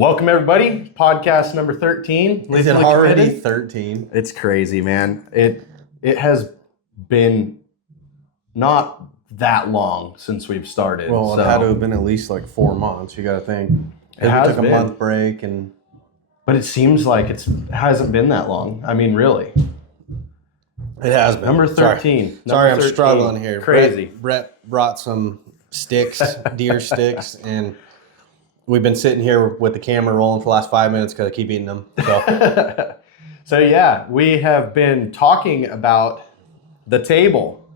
Welcome everybody, podcast number 13. Is it already 13? It's crazy, man. It has been not that long since we've started. Well, it had to have been at least like 4 months. You got to think. It has we took been. a month break, but it seems like it hasn't been that long. I mean, really. It has been. Number 13. Sorry, I'm 13. struggling here. Crazy. Brett brought some sticks, deer sticks, and we've been sitting here with the camera rolling for the last 5 minutes because I keep eating them. So. So yeah, we have been talking about the table,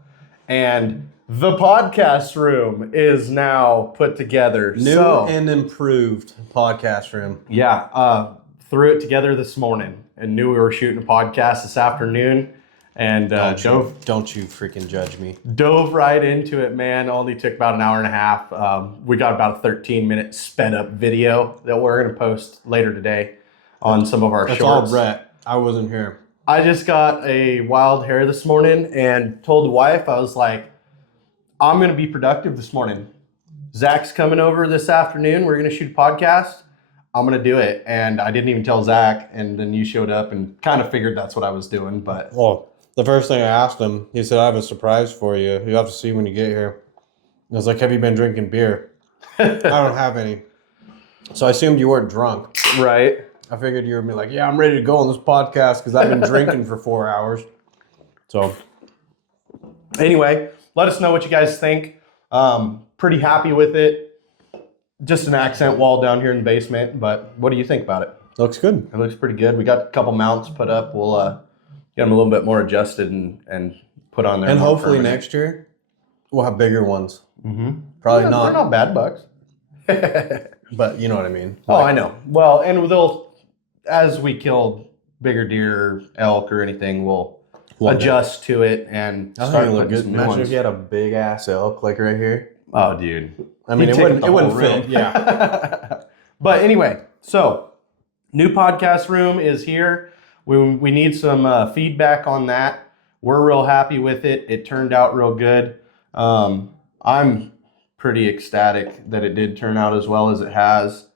and the podcast room is now put together. New and improved podcast room. Yeah, threw it together this morning and knew we were shooting a podcast this afternoon, and Don't you freaking judge me. dove right into it, man. Only took about an hour and a half. We got about a 13-minute sped up video that we're going to post later today on some of our That's shorts. all Brett. I wasn't here. I just got a wild hair this morning and told the wife, I was like, I'm going to be productive this morning. Zach's coming over this afternoon. We're going to shoot a podcast. I'm going to do it. And I didn't even tell Zach. And then you showed up and kind of figured that's what I was doing. But Well, the first thing I asked him, he said, I have a surprise for you. You have to see when you get here. I was like, have you been drinking beer? I don't have any. So I assumed you weren't drunk. right. I figured you would be like, yeah, I'm ready to go on this podcast because I've been drinking for 4 hours. So Anyway, let us know what you guys think. Pretty happy with it. Just an accent wall down here in the basement. But what do you think about it? looks good. It looks pretty good. We got a couple mounts put up. We'll get them a little bit more adjusted and put on there. And more hopefully permanent. next year we'll have bigger ones. Mm-hmm. Probably They're not, not bad bucks. but you know what I mean. Oh, I know. Well, and they'll, as we kill bigger deer, elk, or anything, we'll adjust to it and I start think it look putting good. some new Imagine ones. if you had a big ass elk like right here. Oh, dude. I mean, You'd it take wouldn't the whole fit. room. Yeah. But anyway, so new podcast room is here. We need some feedback on that. We're real happy with it. It turned out real good. I'm pretty ecstatic that it did turn out as well as it has.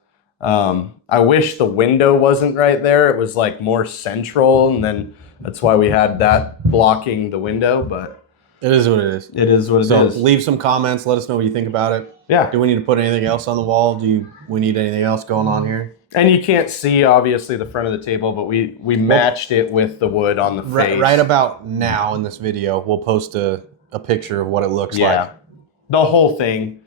I wish the window wasn't right there. It was like more central, and then that's why we had that blocking the window, but It is what it is. it is what it So is. leave some comments. Let us know what you think about it. Yeah. Do we need to put anything else on the wall? We need anything else going on here? And you can't see, obviously, the front of the table, but we matched it with the wood on the face. Right about now in this video, we'll post a picture of what it looks like. The whole thing,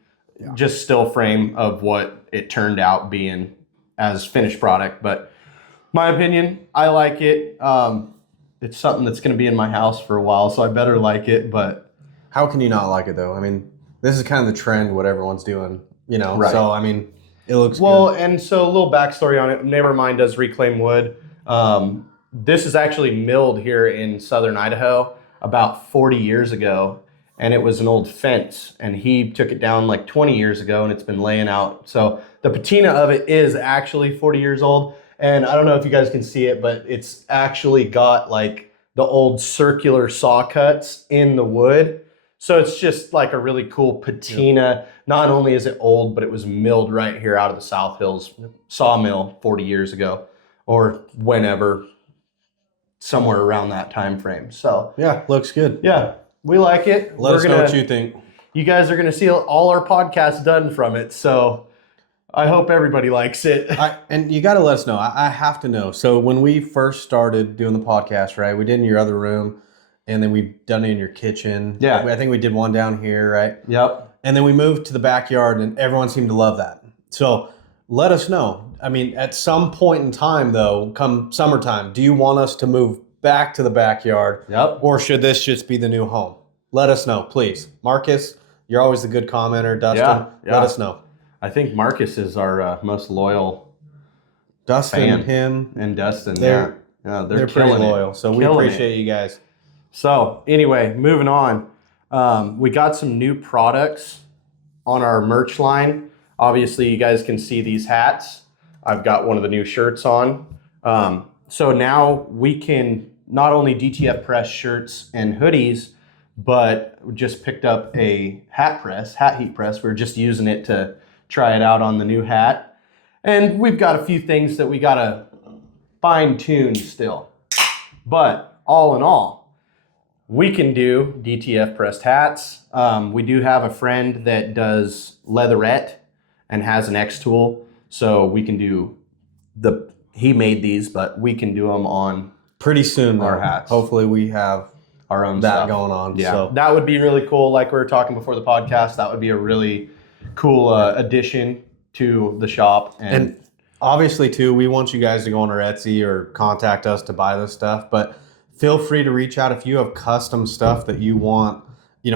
just still frame of what it turned out being as finished product. But my opinion, I like it. It's something that's going to be in my house for a while, so I better like it. But How can you not like it though? I mean, this is kind of the trend, what everyone's doing, you know? Right. So, I mean, it looks well, good. and so a little backstory on it. Neighbormine does reclaim wood. This is actually milled here in southern Idaho about 40 years ago, and it was an old fence, and he took it down like 20 years ago, and it's been laying out. So the patina of it is actually 40 years old, and I don't know if you guys can see it, but it's actually got like the old circular saw cuts in the wood. So it's just like a really cool patina. Not only is it old, but it was milled right here out of the South Hills sawmill 40 years ago, or whenever, somewhere around that time frame. So Yeah, looks good. yeah, we like it. Let us know what you think. You guys are gonna see all our podcasts done from it. So I hope everybody likes it. And you got to let us know. I have to know. So when we first started doing the podcast, right, we did in your other room, and then we've done it in your kitchen. Yeah. I think we did one down here, right? Yep. And then we moved to the backyard, and everyone seemed to love that. So let us know. I mean, at some point in time, though, come summertime, do you want us to move back to the backyard? Yep. Or should this just be the new home? Let us know, please. Marcus, you're always the good commenter. Dustin, Yeah. let us know. I think Marcus is our most loyal, Dustin, Fan. him, and Dustin. They're- yeah, they're pretty killing it. loyal. So we Killing appreciate you guys. So anyway, moving on. We got some new products on our merch line. Obviously, you guys can see these hats. I've got one of the new shirts on. So now we can not only DTF press shirts and hoodies, but we just picked up a hat heat press. We're just using it to try it out on the new hat. And we've got a few things that we got to fine tune still. But all in all, we can do DTF pressed hats. We do have a friend that does leatherette and has an X tool. So we can do he made these, but we can do them on Pretty soon, our though, hats. hopefully we have our own that stuff going on. Yeah, So that would be really cool. Like we were talking before the podcast, that would be a really cool addition to the shop. And obviously, too, we want you guys to go on our Etsy or contact us to buy this stuff. But feel free to reach out if you have custom stuff that you want,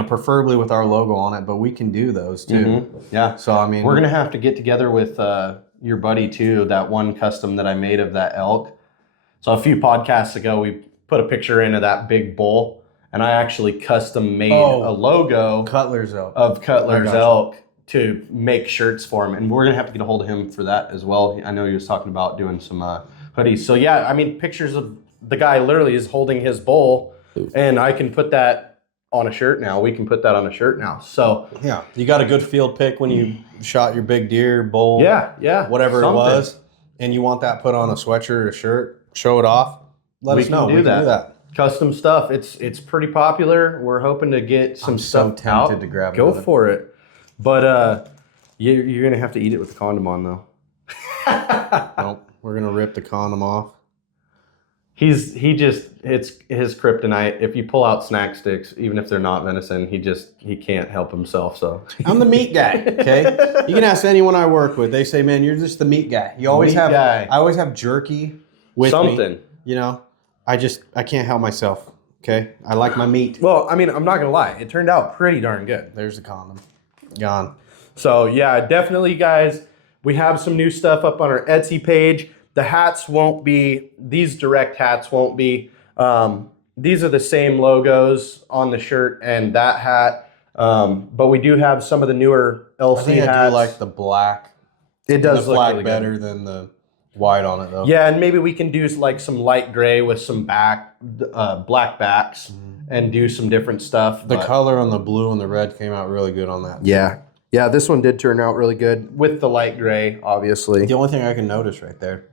preferably with our logo on it. But we can do those, too. Yeah. So, I mean, We're going to have to get together with your buddy, too, that one custom that I made of that elk. So a few podcasts ago, we put a picture in of that big bull, and I actually custom made a logo Cutler's elk. of Cutler's I gotcha. elk to make shirts for him. And we're going to have to get a hold of him for that as well. I know he was talking about doing some hoodies. So, yeah, I mean, pictures of the guy literally is holding his bull, and I can put that on a shirt now. We can put that on a shirt now. So, Yeah. You got a good field pick when you shot your big deer, bull, yeah. whatever something. it was, and you want that put on a sweatshirt or a shirt, show it off, let us know. We can do do that. Custom stuff. It's pretty popular. We're hoping to get some I'm so stuff tempted out. to grab Go another. for it. But you're going to have to eat it with the condom on, though. Nope. We're going to rip the condom off. It's his kryptonite. If you pull out snack sticks, even if they're not venison, he can't help himself. So I'm the meat guy, okay? You can ask anyone I work with. They say, man, you're just the meat guy. You always Meat have, guy. I always have jerky with something. me. I can't help myself, okay? I like my meat. Well, I mean, I'm not gonna lie. It turned out pretty darn good. There's the condom. Gone. So yeah, definitely, guys. We have some new stuff up on our Etsy page. The hats won't be, these direct hats won't be. These are the same logos on the shirt and that hat. But we do have some of the newer LC I think hats. I do like the black. It does the look black really better good. than the white on it, though. Yeah, and maybe we can do like some light gray with some black backs and do some different stuff. The but- color on the blue and the red came out really good on that. Yeah, this one did turn out really good with the light gray, obviously. The only thing I can notice right there.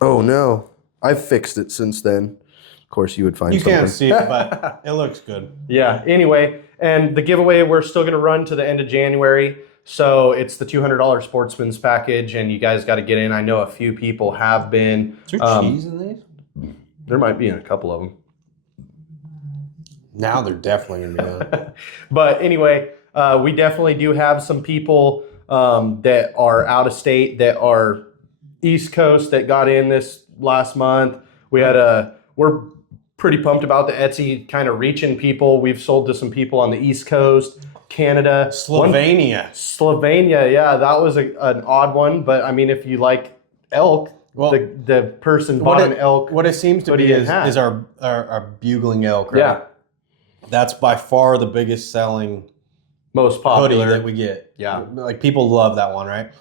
Oh no, I've fixed it since then. Of course, you would find You something. can't see it, but it looks good. Yeah. Anyway, and the giveaway we're still going to run to the end of January. So it's the $200 Sportsman's package, and you guys got to get in. I know a few people have been. Is there cheese in these? There might be in a couple of them. Now they're definitely going to be done. But anyway, we definitely do have some people that are out of state, that are East Coast, that got in this last month. We're pretty pumped about the Etsy kind of reaching people. We've sold to some people on the East Coast, Canada, Slovenia. Yeah, that was an odd one. But I mean, if you like elk, Well, the person bought an elk. What it seems to hoodie be and is hat. our bugling elk, right? Yeah, That's by far the biggest selling most hoodie popular. that we get. Yeah. Like people love that one, right?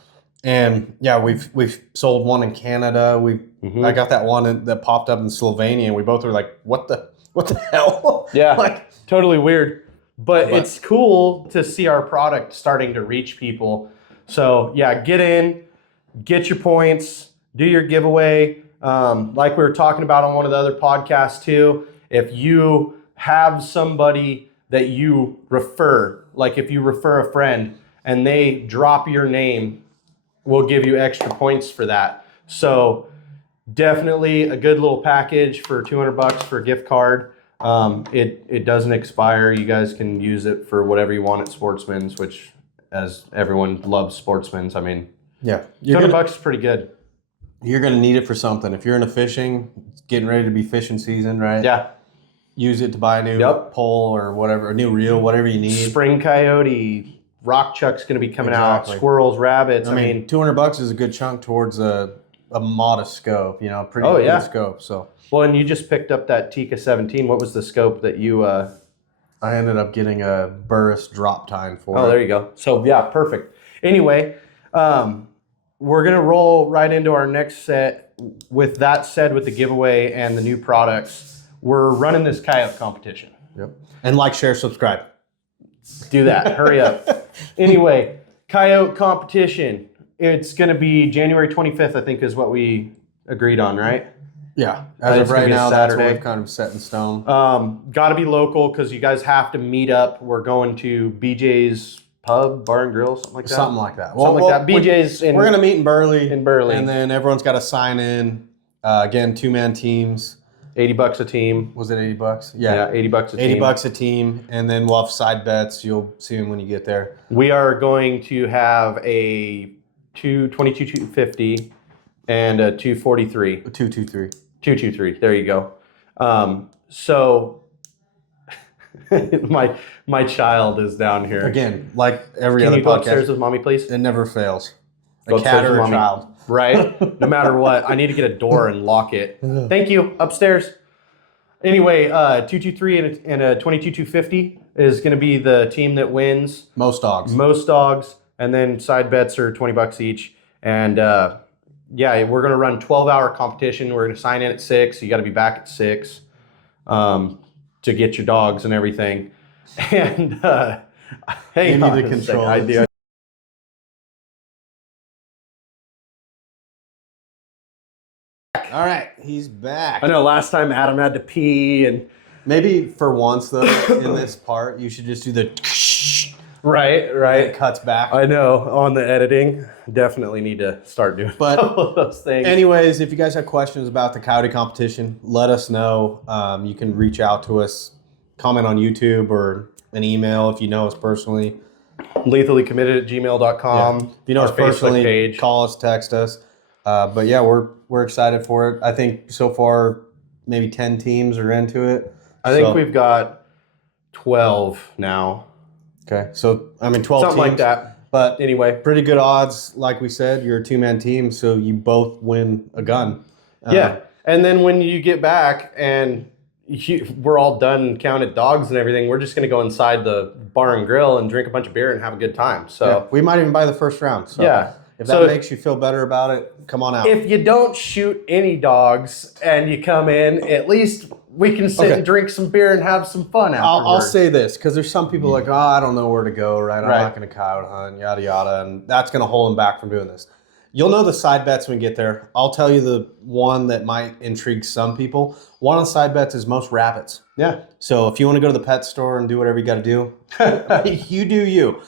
And yeah, we've sold one in Canada. Mhm. I got that one that popped up in Slovenia, and we both were like, "What the hell?" Yeah, like totally weird. But But- it's cool to see our product starting to reach people. So yeah, get in, get your points, do your giveaway. Like we were talking about on one of the other podcasts too, if you have somebody that you refer, like if you refer a friend and they drop your name, we'll give you extra points for that. So definitely a good little package for $200 for a gift card. It doesn't expire. You guys can use it for whatever you want at Sportsman's, which, as everyone loves Sportsman's, I mean, yeah, $200 is pretty good. you're gonna need it for something. If you're into fishing, it's getting ready to be fishing season, right? Yeah. Use it to buy a new Yep. pole or whatever, a new reel, whatever you need. Spring coyote, rock chuck's going to be coming out, Exactly. squirrels, rabbits. I mean, $200 is a good chunk towards a modest scope, pretty Oh, good yeah. scope. So well, and you just picked up that Tika 17. What was the scope that you? I ended up getting a Burris drop tine for Oh, it. there you go. So yeah, perfect. Anyway, we're gonna roll right into our next set. With that said, with the giveaway and the new products, we're running this coyote competition. Yep. And like, share, subscribe. Do that. Hurry up. Anyway, coyote competition. it's going to be January 25th, I think, is what we agreed on, right? Yeah. As It's of gonna right be a now, that's what Saturday. we've kind of set in stone. Got to be local because you guys have to meet up. We're going to BJ's Pub, Bar and Grill, something like that. Something like that. Something like that. BJ's we're going to meet in Burley. in Burley. And then everyone's got to sign in. Again, 2-man teams. $80 a team. Was it $80? Yeah, $80 a team. $80 a team. And then we'll have side bets. You'll see them when you get there. We are going to have a 222.50 and a 243. 223. 223. There you go. So my child is down here. Again, like every Can other you go podcast, upstairs with mommy, please? it never fails. Go A cat upstairs or with a mommy. child. Right? No matter what. I need to get a door and lock it. Thank you. Upstairs. Anyway, 223 and a 22.250 is going to be the team that wins. Most dogs. Most dogs. And then side bets are $20 each. And yeah, we're going to run 12-hour competition. We're going to sign in at 6. So you got to be back at 6 to get your dogs and everything. And hang Give me on the a second. controls. I do. All right, he's back. I know last time Adam had to pee and Maybe for once though, in this part, you should just do the right. it cuts back. I know on the editing, definitely need to start doing But all of those things. anyways, if you guys have questions about the coyote competition, let us know. You can reach out to us, comment on YouTube or an email if you know us personally. LethallyCommitted@gmail.com. If you know our us personally, Facebook page. call us, text us. But yeah, we're excited for it. I think so far maybe 10 teams are into it. I think So- we've got 12 now. Okay, so I mean 12 Something teams, like that. but Anyway, pretty good odds. Like we said, you're a 2-man team, so you both win a gun. yeah. And then when you get back and we're all done counted dogs and everything, we're just going to go inside the bar and grill and drink a bunch of beer and have a good time. So yeah, we might even buy the first round. So yeah. if So- that makes you feel better about it, come on out. if you don't shoot any dogs and you come in, at least we can sit Okay. and drink some beer and have some fun afterwards. I'll say this because there's some people like, oh, I don't know where to go, right? I'm Right. not going to coyote hunt, yada yada, and that's going to hold them back from doing this. You'll know the side bets when we get there. I'll tell you the one that might intrigue some people. One of the side bets is most rabbits. Yeah. So if you want to go to the pet store and do whatever you got to do, you do you.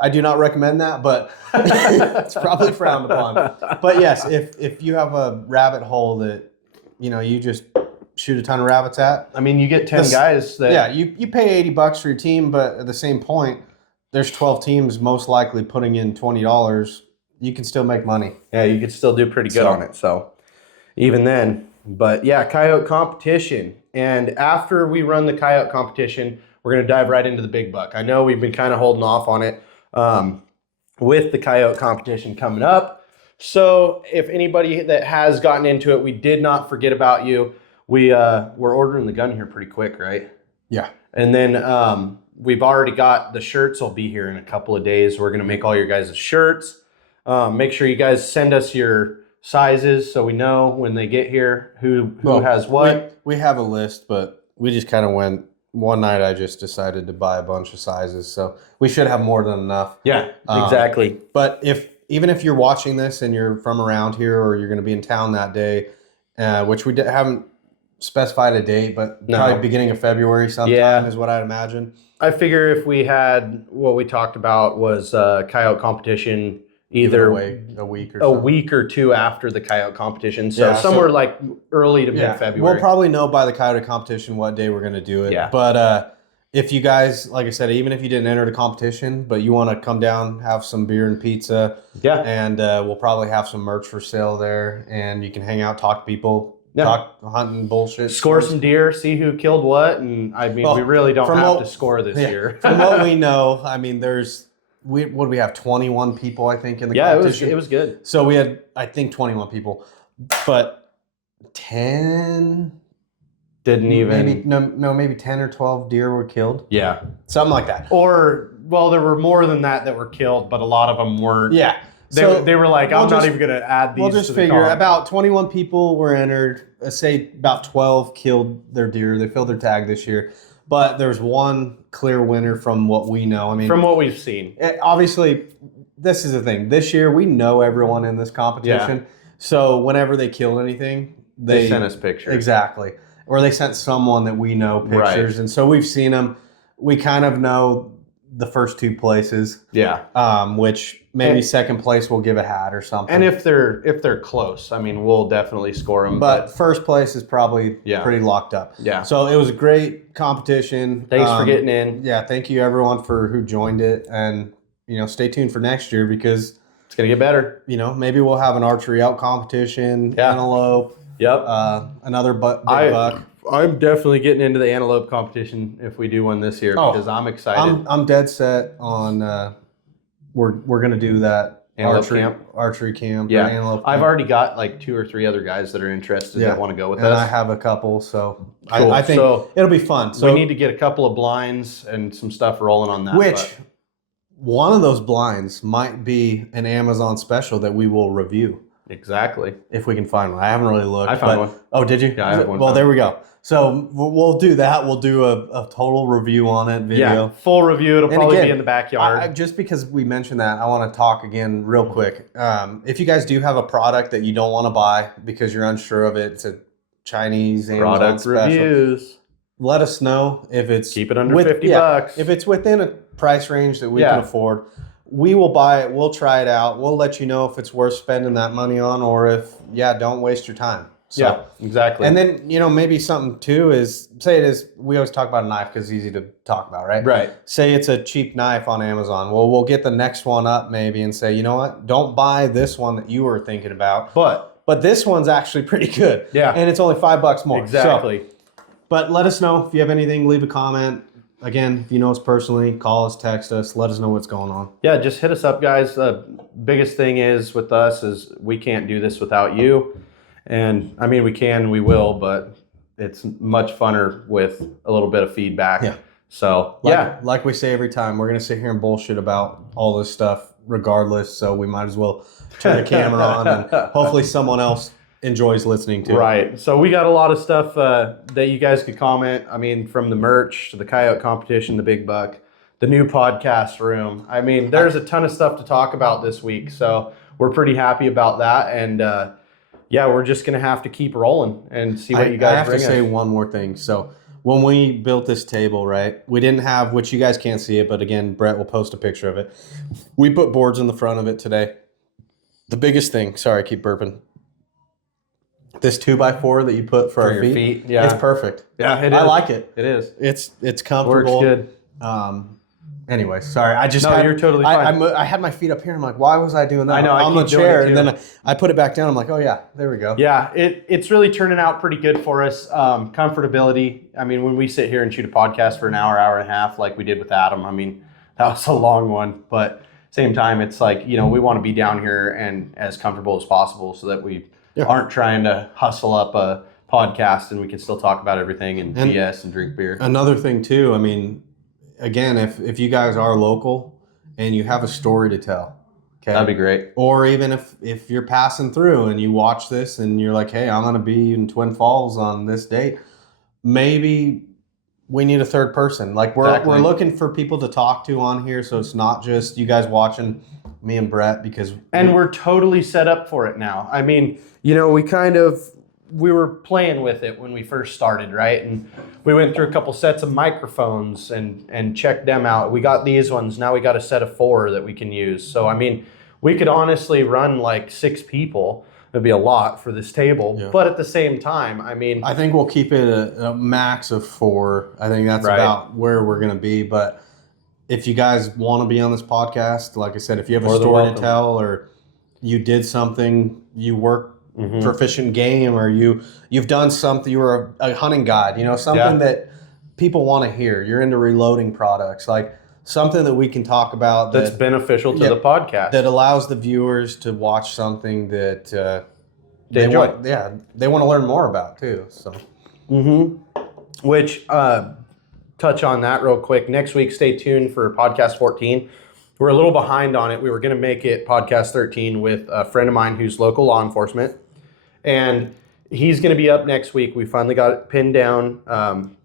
I do not recommend that, but it's probably frowned upon. But yes, if you have a rabbit hole that you just shoot a ton of rabbits at, I mean, you get 10 This- guys that. yeah, you pay $80 for your team, but at the same point, there's 12 teams most likely putting in $20. You can still make money. Yeah, you could still do pretty good So- on it. So even then, but yeah, coyote competition. And after we run the coyote competition, we're going to dive right into the big buck. I know we've been kind of holding off on it with the coyote competition coming up. So if anybody that has gotten into it, we did not forget about you. We're ordering the gun here pretty quick, right? Yeah. And then we've already got the shirts will be here in a couple of days. We're going to make all your guys' shirts. Make sure you guys send us your sizes so we know when they get here who Well, has what. We have a list, but we just kind of went one night. I just decided to buy a bunch of sizes, so we should have more than enough. Yeah, exactly. But even if you're watching this and you're from around here or you're going to be in town that day, which we haven't specified a date, but No. probably beginning of February sometime Yeah. is what I'd imagine. I figure if we had what we talked about was coyote competition either a week or a so. week or two after the coyote competition. So Yeah, so- somewhere like early to Yeah, mid-February. we'll probably know by the coyote competition what day we're going to do it. Yeah. But if you guys, like I said, even if you didn't enter the competition, but you want to come down, have some beer and pizza, yeah. and we'll probably have some merch for sale there, and you can hang out, talk to people, Yeah. talk hunting bullshit, Score some deer, see who killed what, and I mean, Well, we really don't from have what- to score this Yeah. year. From what we know, I mean, what do we have? 21 people, I think, in the Yeah, competition. it was good. So we had, I think, 21 people, but 10, Didn't even. maybe 10 or 12 deer were killed, Yeah. something like that. Or well, there were more than that were killed, but a lot of them weren't. Yeah. They were like, we'll I'm not just- even going to add these. We'll just to the figure comp. about 21 people were entered. Let's say about 12 killed their deer. They filled their tag this year. But there's one clear winner from what we know. I mean, from what we've seen. obviously, this is the thing. This year, we know everyone in this competition. So whenever they killed anything, They sent us pictures. Exactly. Or they sent someone that we know pictures. Right. And so we've seen them. We kind of know the first 2 places. Yeah. Which maybe second place we'll give a hat or something. And if they're close, I mean, we'll definitely score them. But first place is probably pretty locked up. Yeah. So it was a great competition. Thanks for getting in. Yeah, thank you everyone for who joined it, and stay tuned for next year because it's gonna get better. Maybe we'll have an archery elk competition, antelope. Yep. Another big buck. I'm definitely getting into the antelope competition if we do one this year because I'm excited. I'm dead set on. We're gonna do that archery camp. Yeah, antelope I've camp. already got like 2 or 3 other guys that are interested that want to go with and us. I have a couple, so Cool. I think it'll be fun. So we need to get a couple of blinds and some stuff rolling on that. One of those blinds might be an Amazon special that we will review. Exactly. If we can find one. I haven't really looked. I found one. Oh, did you? Yeah, I have one. Well, there we go. So we'll do that. We'll do a total review on it, video. Yeah, full review. It'll probably be in the backyard. Just because we mentioned that, I want to talk again real quick. If you guys do have a product that you don't want to buy because you're unsure of it, it's a Chinese Amazon product special. Reviews. Let us know if it's keep it under $50. If it's within a price range that we can afford, we will buy it. We'll try it out. We'll let you know if it's worth spending that money on, or if don't waste your time. So, yeah, exactly. And then maybe something too is we always talk about a knife because it's easy to talk about, right? Right. Say it's a cheap knife on Amazon. Well, we'll get the next one up maybe and say, you know what? Don't buy this one that you were thinking about. But this one's actually pretty good. Yeah. And it's only $5 more. Exactly. But let us know if you have anything. Leave a comment. Again, if you know us personally, call us, text us, let us know what's going on. Yeah, just hit us up, guys. The biggest thing is with us is we can't do this without you. And I mean, we can, we will, but it's much funner with a little bit of feedback. Yeah. So, like we say every time, we're going to sit here and bullshit about all this stuff regardless. So we might as well turn the camera on and hopefully someone else enjoys listening to. Right. So we got a lot of stuff that you guys could comment. I mean, from the merch to the coyote competition, the big buck, the new podcast room. I mean, there's a ton of stuff to talk about this week. So we're pretty happy about that. And we're just going to have to keep rolling and see what you guys bring us. I have to say one more thing. So when we built this table, right, we didn't have, which you guys can't see it, but again, Brett will post a picture of it. We put boards in the front of it today. The biggest thing, sorry, I keep burping. This 2x4 that you put for our your feet, yeah, it's perfect. Yeah, it is. I like it. It is. It's comfortable. Works good. Anyway, sorry. You're totally fine. I had my feet up here. I'm like, why was I doing that? I know. On the chair, and then I put it back down. I'm like, oh yeah, there we go. Yeah, it's really turning out pretty good for us. Comfortability. I mean, when we sit here and shoot a podcast for an hour, hour and a half, like we did with Adam, I mean, that was a long one. But same time, it's like we want to be down here and as comfortable as possible, so that we aren't trying to hustle up a podcast and we can still talk about everything and BS and drink beer. Another thing too, I mean, again, if you guys are local and you have a story to tell, okay, that'd be great. Or even if you're passing through and you watch this and you're like, hey, I'm going to be in Twin Falls on this date, maybe we need a third person. Like we're looking for people to talk to on here, so it's not just you guys watching me and Brett we're totally set up for it now. I mean, we were playing with it when we first started, right? And we went through a couple sets of microphones and checked them out. We got these ones. Now we got a set of 4 that we can use. So, I mean, we could honestly run like 6 people. It'd be a lot for this table. Yeah. But at the same time, I mean, I think we'll keep it a max of 4. I think that's about where we're going to be. But if you guys want to be on this podcast, like I said, if you have a story to tell, or you did something, you work proficient game, or you've done something, you were a hunting guide, something that people want to hear. You're into reloading products, like something that we can talk about that's beneficial to the podcast, that allows the viewers to watch something that they enjoy. They want to learn more about too. So, which touch on that real quick. Next week, stay tuned for podcast 14. We're a little behind on it. We were going to make it podcast 13 with a friend of mine who's local law enforcement. And he's going to be up next week. We finally got it pinned down.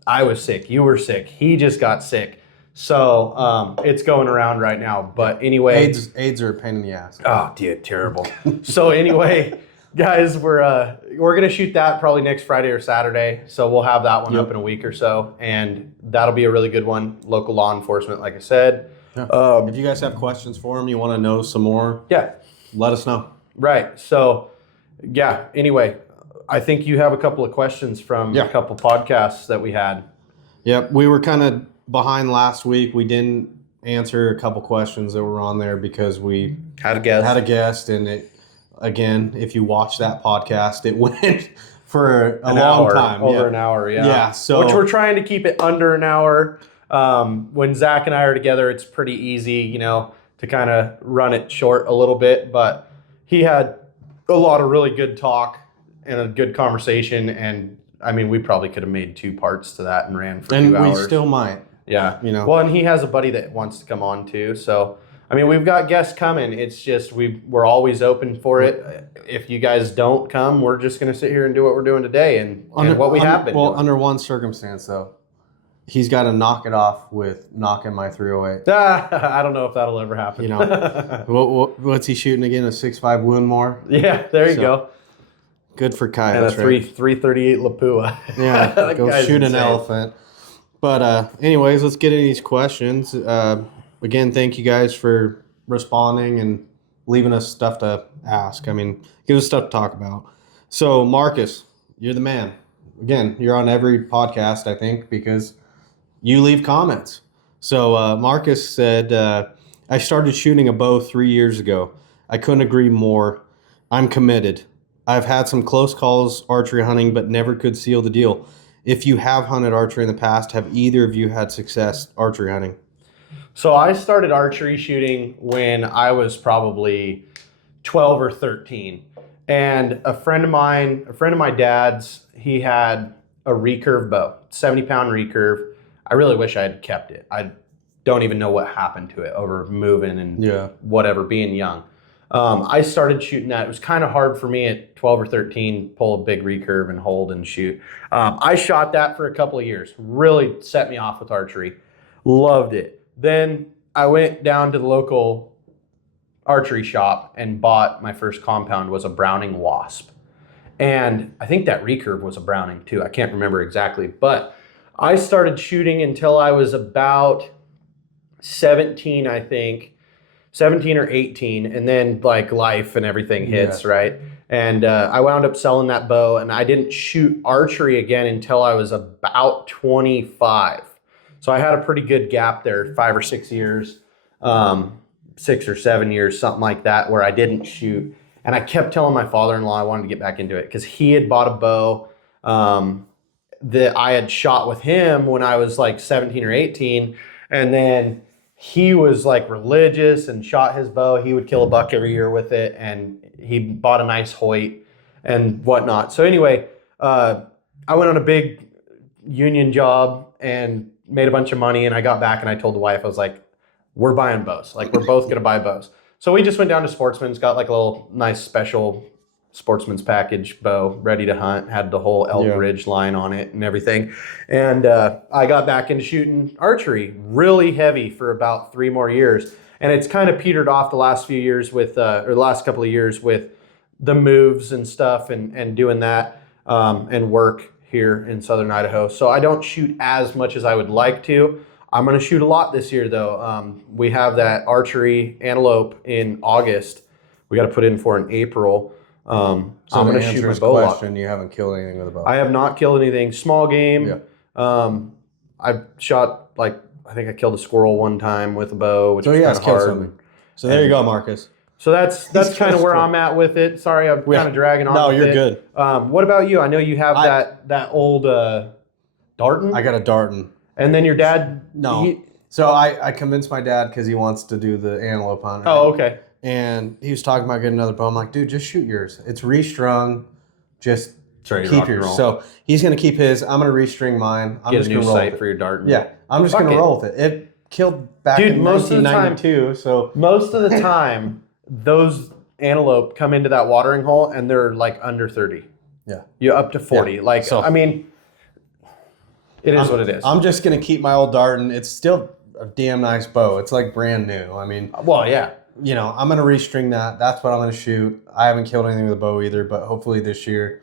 I was sick. You were sick. He just got sick. So it's going around right now. But anyway, AIDS are a pain in the ass. oh, dude, terrible. So anyway, guys, we're gonna shoot that probably next Friday or Saturday. So we'll have that one up in a week or so, and that'll be a really good one. Local law enforcement, like I said. Yeah. If you guys have questions for him, you want to know some more, Yeah. let us know. Right. So, yeah. Anyway, I think you have a couple of questions from a couple podcasts that we had. Yep, we were kind of behind last week. We didn't answer a couple questions that were on there because we Had a guest, and it again, if you watch that podcast, it went for a an long hour, time, over an hour. Yeah. Yeah, so which we're trying to keep it under an hour. When Zach and I are together, it's pretty easy, to kind of run it short a little bit. But he had a lot of really good talk and a good conversation, and I mean, we probably could have made 2 parts to that and ran for 2 hours. we still might. Yeah. Well, and he has a buddy that wants to come on too. So, I mean, we've got guests coming. It's just we're always open for it. If you guys don't come, we're just going to sit here and do what we're doing today and what we have been doing. Under one circumstance, though. He's got to knock it off with knocking my 308. I don't know if that'll ever happen. What's he shooting again? A 6.5 Woundmore? Yeah, there you go. Good for Kai. And that's a 338 Lapua. Yeah, go shoot an elephant. But anyways, let's get into these questions. Again, thank you guys for responding and leaving us stuff to ask. I mean, give us stuff to talk about. So, Marcus, you're the man. Again, you're on every podcast, I think, because you leave comments. So, Marcus said, I started shooting a bow 3 years ago. I couldn't agree more. I'm committed. I've had some close calls archery hunting, but never could seal the deal. If you have hunted archery in the past, have either of you had success archery hunting? So I started archery shooting when I was probably 12 or 13. And a friend of my dad's, he had a recurve bow, 70-pound recurve. I really wish I had kept it. I don't even know what happened to it over moving and whatever, being young. I started shooting that. It was kind of hard for me at 12 or 13, pull a big recurve and hold and shoot. I shot that for a couple of years. Really set me off with archery. Loved it. Then I went down to the local archery shop and bought my first compound, was a Browning Wasp. And I think that recurve was a Browning too. I can't remember exactly. But I started shooting until I was about 17, I think. 17 or 18, and then like life and everything hits, right? And I wound up selling that bow, and I didn't shoot archery again until I was about 25. So I had a pretty good gap there, 5 or 6 years, 6 or 7 years, something like that, where I didn't shoot. And I kept telling my father-in-law I wanted to get back into it because he had bought a bow that I had shot with him when I was like 17 or 18, and then he was like religious and shot his bow. He would kill a buck every year with it, and he bought a nice Hoyt and whatnot. So anyway, I went on a big union job and made a bunch of money, and I got back and I told the wife, I was like, we're buying bows. Like, we're both going to buy bows. So we just went down to Sportsman's, got like a little nice special Sportsman's package bow, ready to hunt, had the whole Elton Ridge line on it and everything. And I got back into shooting archery really heavy for about 3 more years. And it's kind of petered off the last few years with, or the last couple of years with the moves and stuff and doing that and work here in Southern Idaho. So I don't shoot as much as I would like to. I'm going to shoot a lot this year though. We have that archery antelope in August. We got to put in for in April. So I'm going to shoot my bow question, you haven't killed anything with a bow? I have not killed anything. Small game. Yeah. I've shot I think I killed a squirrel one time with a bow, which was kind of hard. Something. So there you go, Marcus. So that's kind of where I'm at with it. Sorry, I'm kind of dragging on. No, with you're it. good. What about you? I know you have that old Darton. I got a Darton. And then your dad. No. So I convinced my dad because he wants to do the antelope hunt. Oh, okay. And he was talking about getting another bow. I'm like, dude, just shoot yours. It's restrung. Just keep yours. So he's going to keep his. I'm going to restring mine. I'm Get just a new going to roll sight with for your Darton. Yeah, I'm just going to roll with it. It killed back in 1992. So most of the time, those antelope come into that watering hole and they're like under 30. Yeah, you're up to 40. Yeah. I mean, it is what it is. I'm just going to keep my old Darton. It's still a damn nice bow. It's like brand new. I mean, Well, yeah. you know, I'm gonna restring that. That's what I'm gonna shoot. I haven't killed anything with a bow either, but hopefully this year,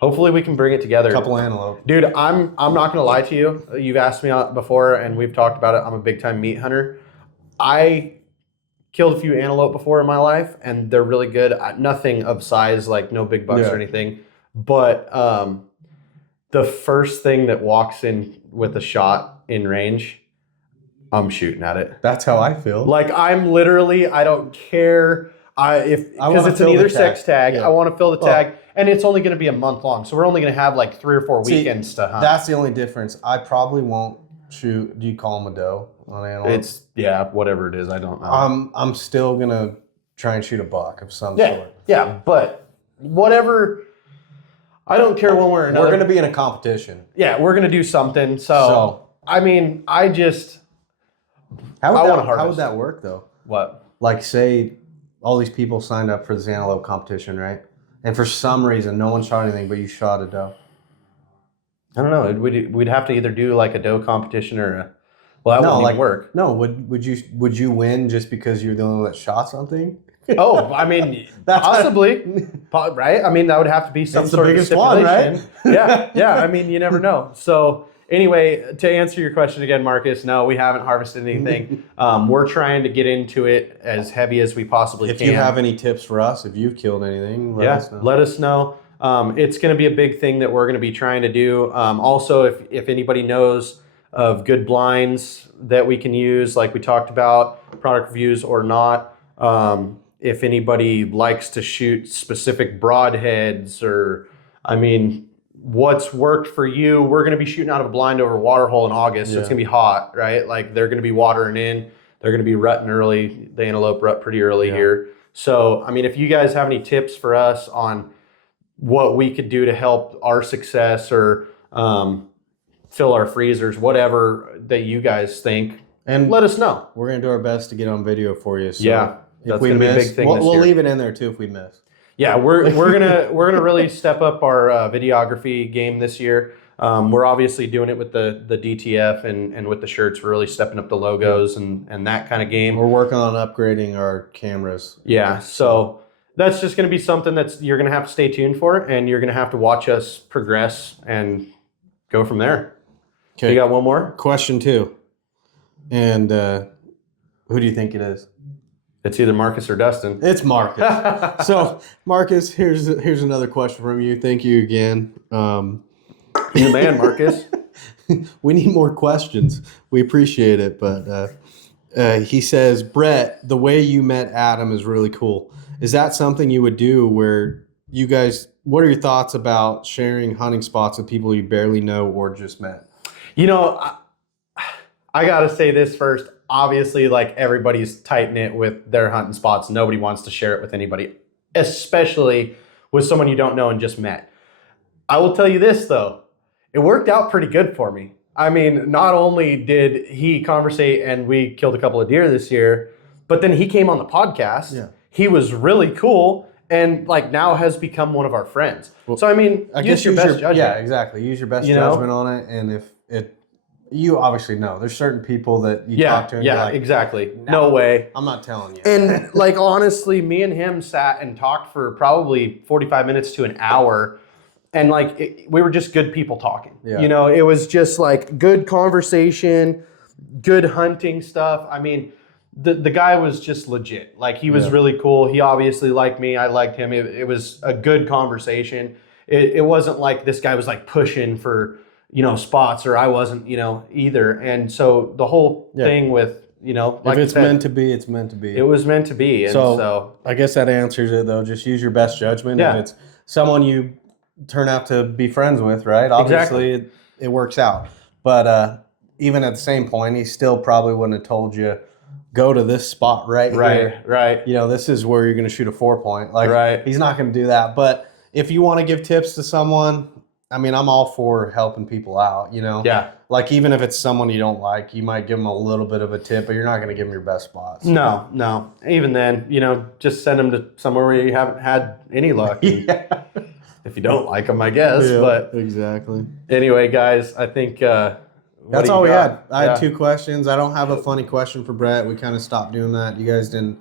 Hopefully we can bring it together. a couple antelope. Dude, I'm not gonna lie to you. You've asked me before, and we've talked about it. I'm a big time meat hunter. I killed a few antelope before in my life, and they're really good. Nothing of size, like no big bucks Yeah. or anything. But the first thing that walks in with a shot in range, I'm shooting at it. That's how I feel. Like I'm literally, I don't care. Because wanna it's an fill the either tag. sex tag. Yeah. I want to fill the Well- tag, and it's only going to be a month long. So we're only going to have like 3 or 4 See, weekends to hunt. That's the only difference. I probably won't shoot. Do you call them a doe on antelope? It's whatever it is. I don't know. I'm still gonna try and shoot a buck of some yeah, sort. yeah, but whatever. I don't care one way or another. We're gonna be in a competition. Yeah, we're gonna do something. So, So I mean, I just how would, I wanna that, how harvest. would that work though? what? Like say all these people signed up for this antelope competition, right? And for some reason no one shot anything, but you shot a doe. I don't know. We'd have to either do like a doe competition or a. Well, that wouldn't even work. No, would you win just because you're the only one that shot something? Oh, I mean, That's- possibly, right? I mean, that would have to be some It's the sort of biggest one, right? stipulation. yeah. I mean, you never know. So anyway, to answer your question again, Marcus, no, we haven't harvested anything. We're trying to get into it as heavy as we possibly If can. you have any tips for us, if you've killed anything, let us know. Let us know. It's going to be a big thing that we're going to be trying to do. Also, if anybody knows of good blinds that we can use, like we talked about, product reviews or not. If anybody likes to shoot specific broadheads or, I mean, what's worked for you, we're going to be shooting out of a blind over a water hole in August. So it's Yeah. going to be hot, right? Like they're going to be watering in. They're going to be rutting early. The antelope rut pretty early Yeah. here. So, I mean, if you guys have any tips for us on what we could do to help our success or fill our freezers, whatever that you guys think, And let us know. we're gonna do our best to get on video for you. So Yeah, if that's we gonna be a miss, big thing we'll, this we'll year. leave it in there too if we miss. Yeah, we're gonna really step up our videography game this year. We're obviously doing it with the DTF and with the shirts. We're really stepping up the logos and that kind of game. We're working on upgrading our cameras. Yeah, so that's just going to be something that's you're going to have to stay tuned for, and you're going to have to watch us progress and go from there. Okay. You got one more? Question 2. And who do you think it is? It's either Marcus or Dustin. It's Marcus. So Marcus, here's another question from you. Thank you again. You're the man, Marcus. We need more questions. We appreciate it, but he says, Brett, the way you met Adam is really cool. Is that something you would do where you guys, what are your thoughts about sharing hunting spots with people you barely know or just met? You know, I got to say this first. Obviously, like everybody's tight knit with their hunting spots. Nobody wants to share it with anybody, especially with someone you don't know and just met. I will tell you this, though. It worked out pretty good for me. I mean, not only did he conversate and we killed a couple of deer this year, but then he came on the podcast. Yeah. He was really cool and like now has become one of our friends. Well, So, I mean, I use guess your best judgment. Yeah, exactly. Use your best You know? judgment on it. And if it, you obviously know, there's certain people that you Yeah, talk to and you're yeah, like, exactly. No way. I'm not telling you. And like honestly, me and him sat and talked for probably 45 minutes to an hour. And like we were just good people talking. Yeah. You know, it was just like good conversation, good hunting stuff. I mean, the guy was just legit. Like he was Yeah. really cool. He obviously liked me. I liked him. It was a good conversation. It wasn't like this guy was like pushing for, you know, spots or I wasn't, you know, either. And so the whole Yeah. thing with, you know, if like it's I said, meant to be, it's meant to be. it was meant to be. And so I guess that answers it though. Just use your best judgment. Yeah. If it's someone you turn out to be friends with, right? Obviously it works out. But even at the same point, he still probably wouldn't have told you, go to this spot right here. right. You know, this is where you're going to shoot a 4-point. Like Right. he's not going to do that. But if you want to give tips to someone, I mean, I'm all for helping people out, you know? Yeah. Like even if it's someone you don't like, you might give them a little bit of a tip, but you're not going to give them your best spots. No. Even then, you know, just send them to somewhere where you haven't had any luck. Yeah. If you don't like them, I guess. Yeah, But exactly. anyway, guys, I think That's do you all we got? had. I had 2 questions. I don't have a funny question for Brett. We kind of stopped doing that. You guys didn't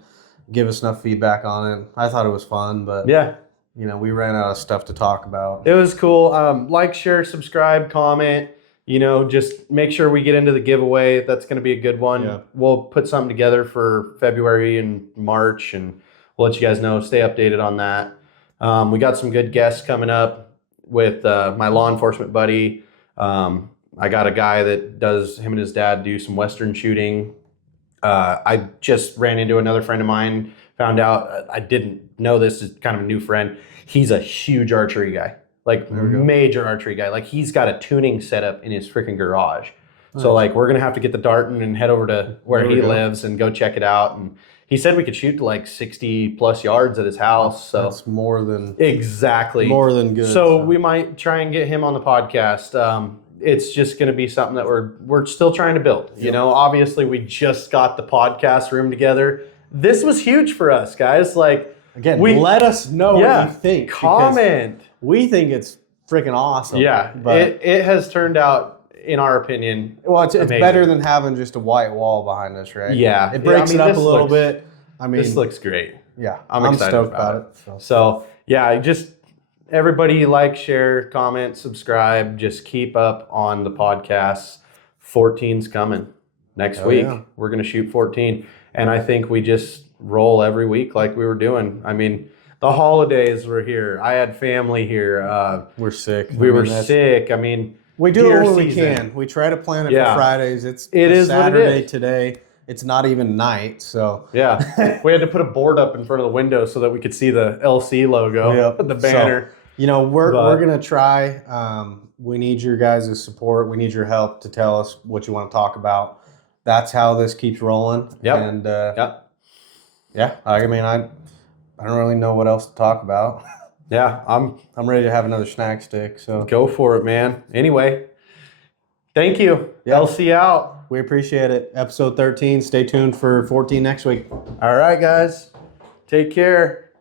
give us enough feedback on it. I thought it was fun, but Yeah, we ran out of stuff to talk about. it was cool. Like, share, subscribe, comment. Just make sure we get into the giveaway. That's going to be a good one. Yeah. We'll put something together for February and March, and we'll let you guys know. Stay updated on that. We got some good guests coming up with my law enforcement buddy. I got a guy that does, him and his dad do some Western shooting. I just ran into another friend of mine, found out, I didn't know this, is kind of a new friend. He's a huge archery guy. Like major archery guy. Like he's got a tuning setup in his freaking garage. Nice. So like we're gonna have to get the Darton and head over to where he go. lives and go check it out. And he said we could shoot to like 60 plus yards at his house. So That's more than good. So we might try and get him on the podcast. It's just going to be something that we're still trying to build. Obviously we just got the podcast room together. This was huge for us, guys. Like again, let us know what you think. Comment. We think it's freaking awesome. Yeah, but it has turned out, in our opinion, well, it's amazing. better than having just a white wall behind us, right? Yeah, it breaks it up this a little looks- bit. I mean, This looks great. yeah, I'm excited stoked about it. So yeah, just everybody like, share, comment, subscribe. Just keep up on the podcasts. 14's coming next week. Yeah. We're gonna shoot 14, and I think we just roll every week like we were doing. I mean, the holidays were here. I had family here. We're sick. We were sick. I mean, we do it deer when we season. can. We try to plan it Yeah. for Fridays. It is what it Saturday is. today. It's not even night, so Yeah, we had to put a board up in front of the window so that we could see the LC logo, Yep. the banner. we're But- gonna try. We need your guys' support. We need your help to tell us what you want to talk about. That's how this keeps rolling. Yep. And Yep. yeah, I mean, I don't really know what else to talk about. Yeah, I'm I'm ready to have another snack stick. So go for it, man. Anyway, thank you. Yeah. LC out. we appreciate it. Episode 13. Stay tuned for 14 next week. All right, guys. Take care.